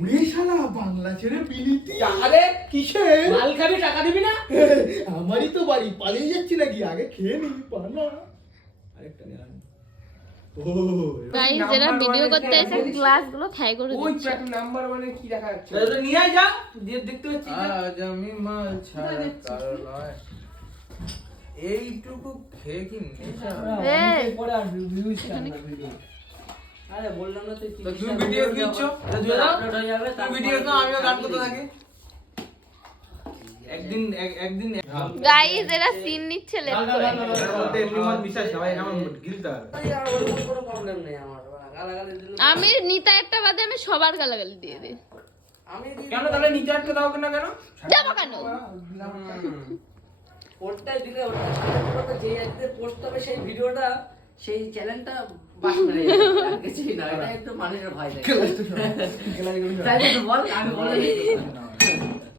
উড়ে শালা বাংলা ছেড়ে বিলিতি। টাকা দে। কিসে? মাল খাবি, টাকা দিবি না? আমারই তো বাড়ি, পালিয়ে যাচ্ছি নাকি? আগে খেয়ে নি পানা। আরেকটা নিয়ে আন। ও গাইস যারা ভিডিও করতে এসে গ্লাসগুলো খাই করে ওই দিচ্ছে। প্যাক নাম্বার 1 এ কি দেখা যাচ্ছে? এটা নিয়ে আয় যা, দিয়ে দেখতে পাচ্ছি যে আজ আমি মাল ছাড়া কারো নয়। এইটুকু খেয়ে কি নেশা? এই, পরে আর ভিউজ কেন ভিডিও। আরে বললাম না তুই তো তুমি ভিডিও দিচ্ছ? তো দিয়ে দাও। আপলোড হয়ে যাবে, তুমি ভিডিও দাও, আমিও গান করতে থাকি। একদিন গাইস এরা সিন নিচ্ছে লেট করে। বলতে এমনি মাল মিশাস না ভাই, আমার গিলতে হবে। আর ওরকম কোনো প্রবলেম নেই আমার, গালাগালি দিলে আমি নিতা একটা বাদে আমি সবার গালাগালি দিয়ে দিই। আমি কেন তাহলে নিচে আটকে দাও না কেন? যাবো কেন? ওটাই দিলে ওটা যে একদিন পোস্ট হবে সেই ভিডিওটা, সেই চ্যানেলটা বাস মেরে যাবে, আর কিছুই না। এটা একটু মানুষের ভয় থাকে। তাই তো বল, আমি বলে দিই।